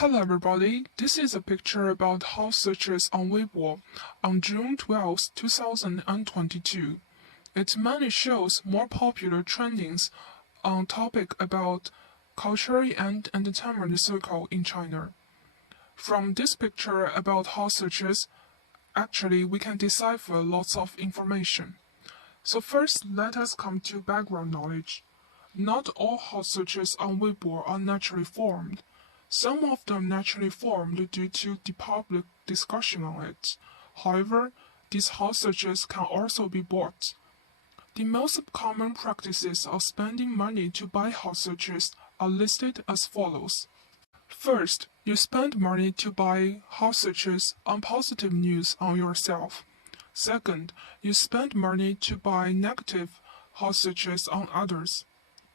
Hello everybody, this is a picture about house searches on Weibo on June 12, 2022. It mainly shows more popular trendings on topic about culture and entertainment circle in China. From this picture about house searches, actually we can decipher lots of information. So first, let us come to background knowledge. Not all house searches on Weibo are naturally formed. Some of them naturally formed due to the public discussion on it. However, these house searches can also be bought. The most common practices of spending money to buy house searches are listed as follows. First, you spend money to buy house searches on positive news on yourself. Second, you spend money to buy negative house searches on others.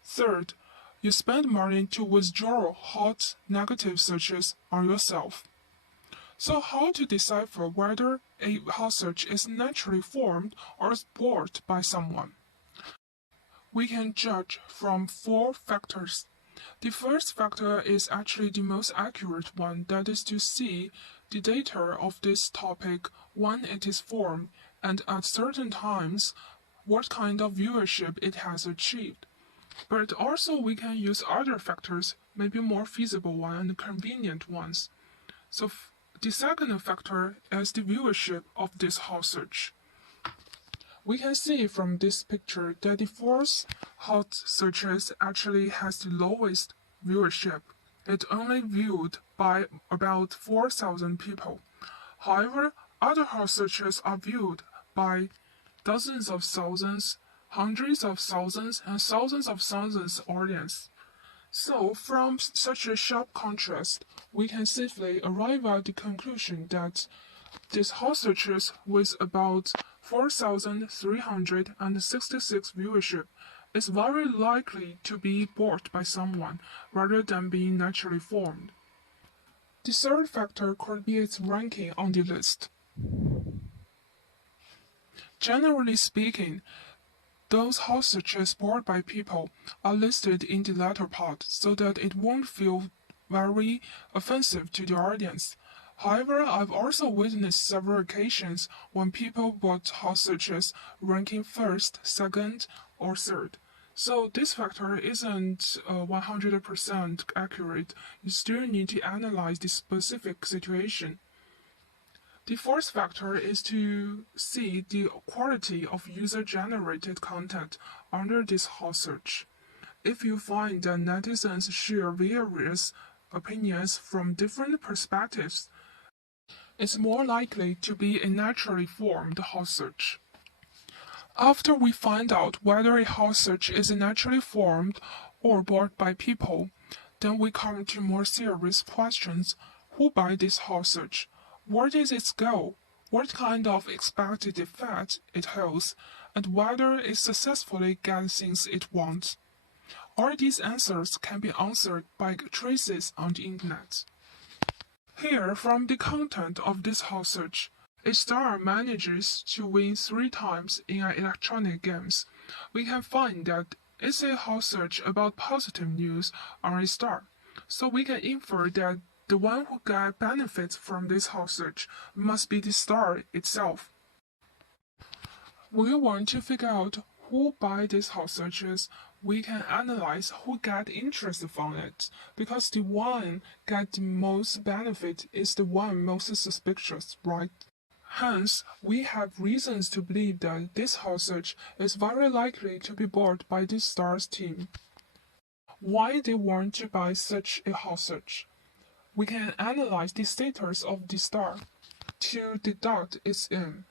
Third, you spend money to withdraw hot negative searches on yourself. So how to decipher whether a house search is naturally formed or bought by someone? We can judge from 4 factors. The first factor is actually the most accurate one, that is to see the data of this topic when it is formed and at certain times what kind of viewership it has achieved. But also we can use other factors, maybe more feasible ones and convenient ones. So the second factor is the viewership of this house search. We can see from this picture that the fourth house searches actually has the lowest viewership. It only viewed by about 4,000 people. However, other house searches are viewed by dozens of thousands, hundreds of thousands, and thousands of thousands audience. So, from such a sharp contrast, we can safely arrive at the conclusion that these house searches with about 4,366 viewership is very likely to be bought by someone rather than being naturally formed. The third factor could be its ranking on the list. Generally speaking, those house searches bought by people are listed in the latter part so that it won't feel very offensive to the audience. However, I've also witnessed several occasions when people bought house searches ranking first, second, or third. So this factor isn't 100% accurate. You still need to analyze the specific situation. The fourth factor is to see the quality of user-generated content under this house search. If you find that netizens share various opinions from different perspectives, it's more likely to be a naturally formed house search. After we find out whether a house search is naturally formed or bought by people, then we come to more serious questions. Who buy this house search? What is its goal? What kind of expected effect it holds, and whether it successfully gets things it wants? All these answers can be answered by traces on the internet. Here, from the content of this house search, a star manages to win 3 times in an electronic games. We can find that it's a house search about positive news on a star. So we can infer that the one who gets benefits from this house search must be the star itself. We want to figure out who buy these house searches. We can analyze who get interest from it, because the one get the most benefit is the one most suspicious, right? Hence, we have reasons to believe that this house search is very likely to be bought by this star's team. Why they want to buy such a house search? We can analyze the status of the star to deduct its aim.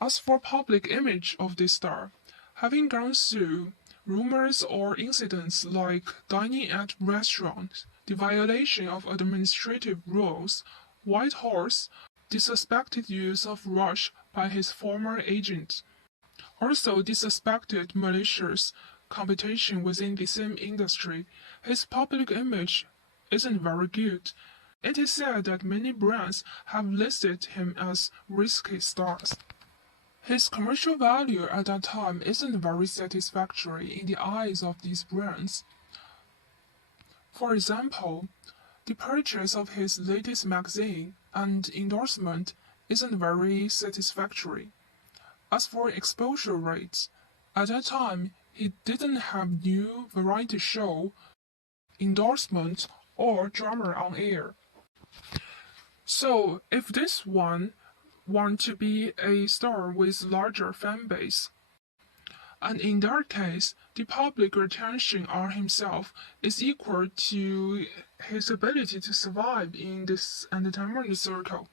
As for public image of this star, having gone through rumors or incidents like dining at restaurants, the violation of administrative rules, White Horse, the suspected use of rush by his former agent, also the suspected malicious competition within the same industry, his public image isn't very good. It is said that many brands have listed him as risky stars. His commercial value at that time isn't very satisfactory in the eyes of these brands. For example, the purchase of his latest magazine and endorsement isn't very satisfactory. As for exposure rates, at that time he didn't have new variety show, endorsement, or drama on air. So if this one want to be a star with larger fan base, and in that case, the public attention on himself is equal to his ability to survive in this entertainment circle.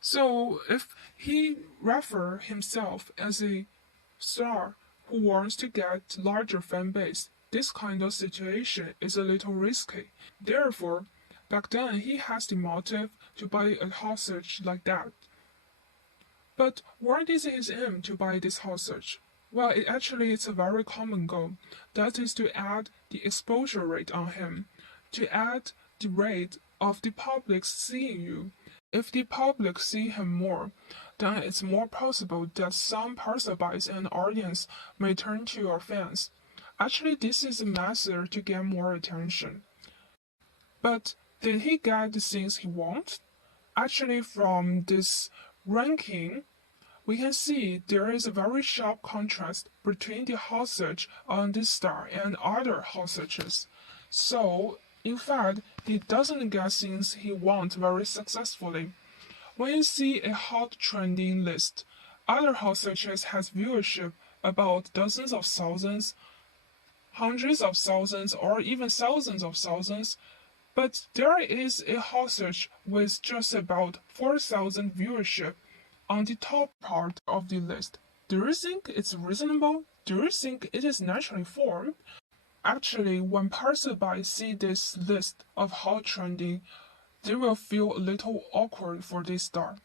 So if he refer himself as a star who wants to get larger fan base, this kind of situation is a little risky. Therefore, back then he has the motive to buy a hostage like that. But what is his aim to buy this hostage? Well, it's a very common goal. That is to add the exposure rate on him, to add the rate of the public seeing you. If the public see him more, then it's more possible that some passerbys and audience may turn to your fans. Actually, this is a method to get more attention. But did he get the things he wants? Actually, from this ranking, we can see there is a very sharp contrast between the hostage on this star and other hostages. So, in fact, he doesn't get things he wants very successfully. When you see a hot trending list, other hostages has viewership about dozens of thousands, hundreds of thousands, or even thousands of thousands, but there is a hostage with just about 4,000 viewership on the top part of the list. Do you think it's reasonable? Do you think it is naturally formed? Actually, when passersby see this list of hot trending, they will feel a little awkward for this star.